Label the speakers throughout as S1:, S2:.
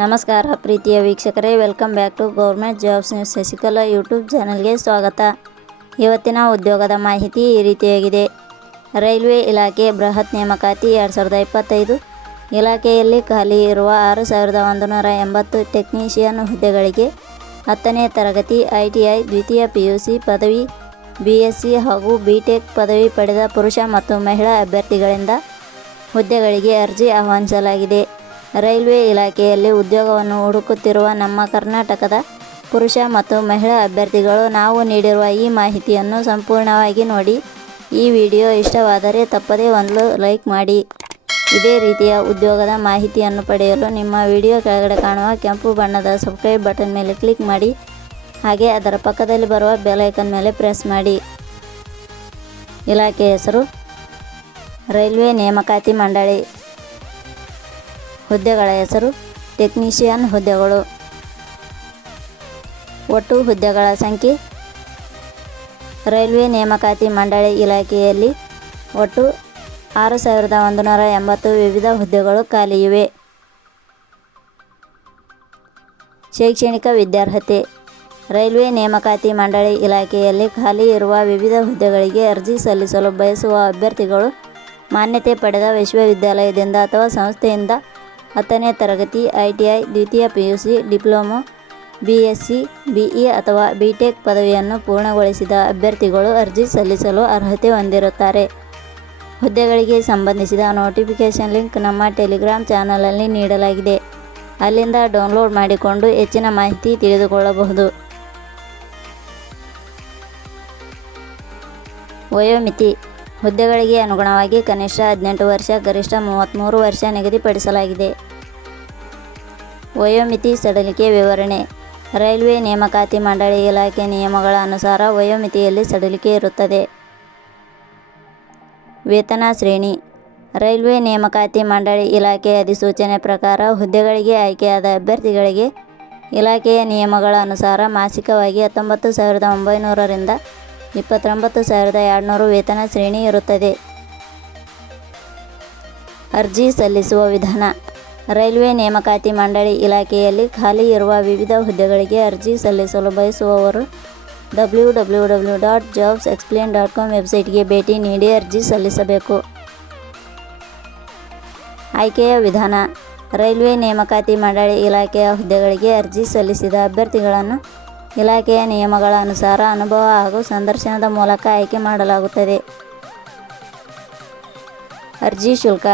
S1: ನಮಸ್ಕಾರ ಪ್ರೀತಿಯ ವೀಕ್ಷಕರೇ welcome back to government jobs news Shashikala YouTube ಚಾನಲ್ಗೆ ಸ್ವಾಗತ. ಇವತ್ತಿನ ಉದ್ಯೋಗದ ಮಾಹಿತಿ ಈ ರೀತಿಯಾಗಿದೆ. ರೈಲ್ವೆ ಇಲಾಖೆ ಬೃಹತ್ ನೇಮಕಾತಿ ಎರಡು ಸಾವಿರದ ಇಪ್ಪತ್ತೈದು. ಇಲಾಖೆಯಲ್ಲಿ ಖಾಲಿ ಇರುವ ಆರು ಸಾವಿರದ ಒಂದು ನೂರ ಎಂಬತ್ತು ಟೆಕ್ನಿಷಿಯನ್ ಹುದ್ದೆಗಳಿಗೆ ಹತ್ತನೇ ತರಗತಿ ಐ ಟಿ ಐ ದ್ವಿತೀಯ ಪಿ ಯು ಸಿ ಪದವಿ ಬಿ ಎಸ್ ಸಿ ಹಾಗೂ ಬಿ ಟೆಕ್ ಪದವಿ ಪಡೆದ ಪುರುಷ ಮತ್ತು ಮಹಿಳಾ ಅಭ್ಯರ್ಥಿಗಳಿಂದ ಹುದ್ದೆಗಳಿಗೆ ಅರ್ಜಿ ಆಹ್ವಾನಿಸಲಾಗಿದೆ. ರೈಲ್ವೆ ಇಲಾಖೆಯಲ್ಲಿ ಉದ್ಯೋಗವನ್ನು ಹುಡುಕುತ್ತಿರುವ ನಮ್ಮ ಕರ್ನಾಟಕದ ಪುರುಷ ಮತ್ತು ಮಹಿಳಾ ಅಭ್ಯರ್ಥಿಗಳು, ನಾವು ನೀಡಿರುವ ಈ ಮಾಹಿತಿಯನ್ನು ಸಂಪೂರ್ಣವಾಗಿ ನೋಡಿ. ಈ ವಿಡಿಯೋ ಇಷ್ಟವಾದರೆ ತಪ್ಪದೇ ಒಂದು ಲೈಕ್ ಮಾಡಿ. ಇದೇ ರೀತಿಯ ಉದ್ಯೋಗದ ಮಾಹಿತಿಯನ್ನು ಪಡೆಯಲು ನಿಮ್ಮ ವಿಡಿಯೋ ಕೆಳಗಡೆ ಕಾಣುವ ಕೆಂಪು ಬಣ್ಣದ ಸಬ್ಸ್ಕ್ರೈಬ್ ಬಟನ್ ಮೇಲೆ ಕ್ಲಿಕ್ ಮಾಡಿ. ಹಾಗೆ ಅದರ ಪಕ್ಕದಲ್ಲಿ ಬರುವ ಬೆಲೈಕನ್ ಮೇಲೆ ಪ್ರೆಸ್ ಮಾಡಿ. ಇಲಾಖೆ ಹೆಸರು, ರೈಲ್ವೆ ನೇಮಕಾತಿ ಮಂಡಳಿ. ಹುದ್ದೆಗಳ ಹೆಸರು, ಟೆಕ್ನಿಷಿಯನ್ ಹುದ್ದೆಗಳು. ಒಟ್ಟು ಹುದ್ದೆಗಳ ಸಂಖ್ಯೆ, ರೈಲ್ವೆ ನೇಮಕಾತಿ ಮಂಡಳಿ ಇಲಾಖೆಯಲ್ಲಿ ಒಟ್ಟು ಆರು ಸಾವಿರದ ಒಂದು ನೂರ ಎಂಬತ್ತು ವಿವಿಧ ಹುದ್ದೆಗಳು ಖಾಲಿ ಇವೆ ಶೈಕ್ಷಣಿಕ ವಿದ್ಯಾರ್ಹತೆ, ರೈಲ್ವೆ ನೇಮಕಾತಿ ಮಂಡಳಿ ಇಲಾಖೆಯಲ್ಲಿ ಖಾಲಿ ಇರುವ ವಿವಿಧ ಹುದ್ದೆಗಳಿಗೆ ಅರ್ಜಿ ಸಲ್ಲಿಸಲು ಬಯಸುವ ಅಭ್ಯರ್ಥಿಗಳು ಮಾನ್ಯತೆ ಪಡೆದ ವಿಶ್ವವಿದ್ಯಾಲಯದಿಂದ ಅಥವಾ ಸಂಸ್ಥೆಯಿಂದ ಹತ್ತನೇ ತರಗತಿ, ಐ ಟಿ ಐ, ದ್ವಿತೀಯ P U C, diploma, B S C, B E ಅಥವಾ ಬಿ ಟೆಕ್ ಪದವಿಯನ್ನು ಪೂರ್ಣಗೊಳಿಸಿದ ಅಭ್ಯರ್ಥಿಗಳು ಅರ್ಜಿ ಸಲ್ಲಿಸಲು ಅರ್ಹತೆ ಹೊಂದಿರುತ್ತಾರೆ. ಹುದ್ದೆಗಳಿಗೆ ಸಂಬಂಧಿಸಿದ ನೋಟಿಫಿಕೇಷನ್ ಲಿಂಕ್ ನಮ್ಮ ಟೆಲಿಗ್ರಾಮ್ ಚಾನಲಲ್ಲಿ ನೀಡಲಾಗಿದೆ. ಅಲ್ಲಿಂದ ಡೌನ್ಲೋಡ್ ಮಾಡಿಕೊಂಡು ಹೆಚ್ಚಿನ ಮಾಹಿತಿ ತಿಳಿದುಕೊಳ್ಳಬಹುದು. ವಯೋಮಿತಿ ಹುದ್ದೆಗಳಿಗೆ ಅನುಗುಣವಾಗಿ ಕನಿಷ್ಠ ಹದಿನೆಂಟು ವರ್ಷ, ಗರಿಷ್ಠ ಮೂವತ್ತ್ಮೂರು ವರ್ಷ ನಿಗದಿಪಡಿಸಲಾಗಿದೆ. ವಯೋಮಿತಿ ಸಡಿಲಿಕೆ ವಿವರಣೆ. ರೈಲ್ವೆ ನೇಮಕಾತಿ ಮಂಡಳಿ ಇಲಾಖೆ ನಿಯಮಗಳ ಅನುಸಾರ ವಯೋಮಿತಿಯಲ್ಲಿ ಸಡಿಲಿಕೆ ಇರುತ್ತದೆ. ವೇತನ ಶ್ರೇಣಿ. ರೈಲ್ವೆ ನೇಮಕಾತಿ ಮಂಡಳಿ ಇಲಾಖೆ ಅಧಿಸೂಚನೆ ಪ್ರಕಾರ ಹುದ್ದೆಗಳಿಗೆ ಆಯ್ಕೆಯಾದ ಅಭ್ಯರ್ಥಿಗಳಿಗೆ ಇಲಾಖೆಯ ನಿಯಮಗಳ ಅನುಸಾರ ಮಾಸಿಕವಾಗಿ ಹತ್ತೊಂಬತ್ತು ಸಾವಿರದ ಒಂಬೈನೂರರಿಂದ ಇಪ್ಪತ್ತೊಂಬತ್ತು ಸಾವಿರದ ಎರಡುನೂರು ವೇತನ ಶ್ರೇಣಿ ಇರುತ್ತದೆ. ಅರ್ಜಿ ಸಲ್ಲಿಸುವ ವಿಧಾನ. ರೈಲ್ವೆ ನೇಮಕಾತಿ ಮಂಡಳಿ ಇಲಾಖೆಯಲ್ಲಿ ಖಾಲಿ ಇರುವ ವಿವಿಧ ಹುದ್ದೆಗಳಿಗೆ ಅರ್ಜಿ ಸಲ್ಲಿಸಲು ಬಯಸುವವರು W W W dot jobs explain dot com ವೆಬ್ಸೈಟ್ಗೆ ಭೇಟಿ ನೀಡಿ ಅರ್ಜಿ ಸಲ್ಲಿಸಬೇಕು. ಆಯ್ಕೆಯ ವಿಧಾನ. ರೈಲ್ವೆ ನೇಮಕಾತಿ ಮಂಡಳಿ ಇಲಾಖೆಯ ಹುದ್ದೆಗಳಿಗೆ ಅರ್ಜಿ ಸಲ್ಲಿಸಿದ ಅಭ್ಯರ್ಥಿಗಳನ್ನು ಇಲಾಖೆಯ ನಿಯಮಗಳ ಅನುಸಾರ ಅನುಭವ ಹಾಗೂ ಸಂದರ್ಶನದ ಮೂಲಕ ಆಯ್ಕೆ ಮಾಡಲಾಗುತ್ತದೆ. ಅರ್ಜಿ ಶುಲ್ಕ.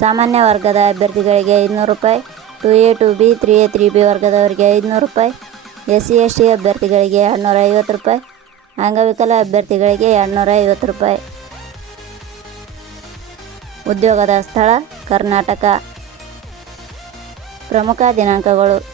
S1: ಸಾಮಾನ್ಯ ವರ್ಗದ ಅಭ್ಯರ್ಥಿಗಳಿಗೆ ಐದುನೂರು ರೂಪಾಯಿ two A two B three A three B ವರ್ಗದವರಿಗೆ ಐದುನೂರು ರೂಪಾಯಿ ಎಸ್ ಸಿ ಎಸ್ ಟಿ ಅಭ್ಯರ್ಥಿಗಳಿಗೆ ಎರಡುನೂರ ಐವತ್ತು ರೂಪಾಯಿ, ಅಂಗವಿಕಲ ಅಭ್ಯರ್ಥಿಗಳಿಗೆ ಎರಡುನೂರ ಐವತ್ತು ರೂಪಾಯಿ. ಉದ್ಯೋಗದ ಸ್ಥಳ ಕರ್ನಾಟಕ. ಪ್ರಮುಖ ದಿನಾಂಕಗಳು.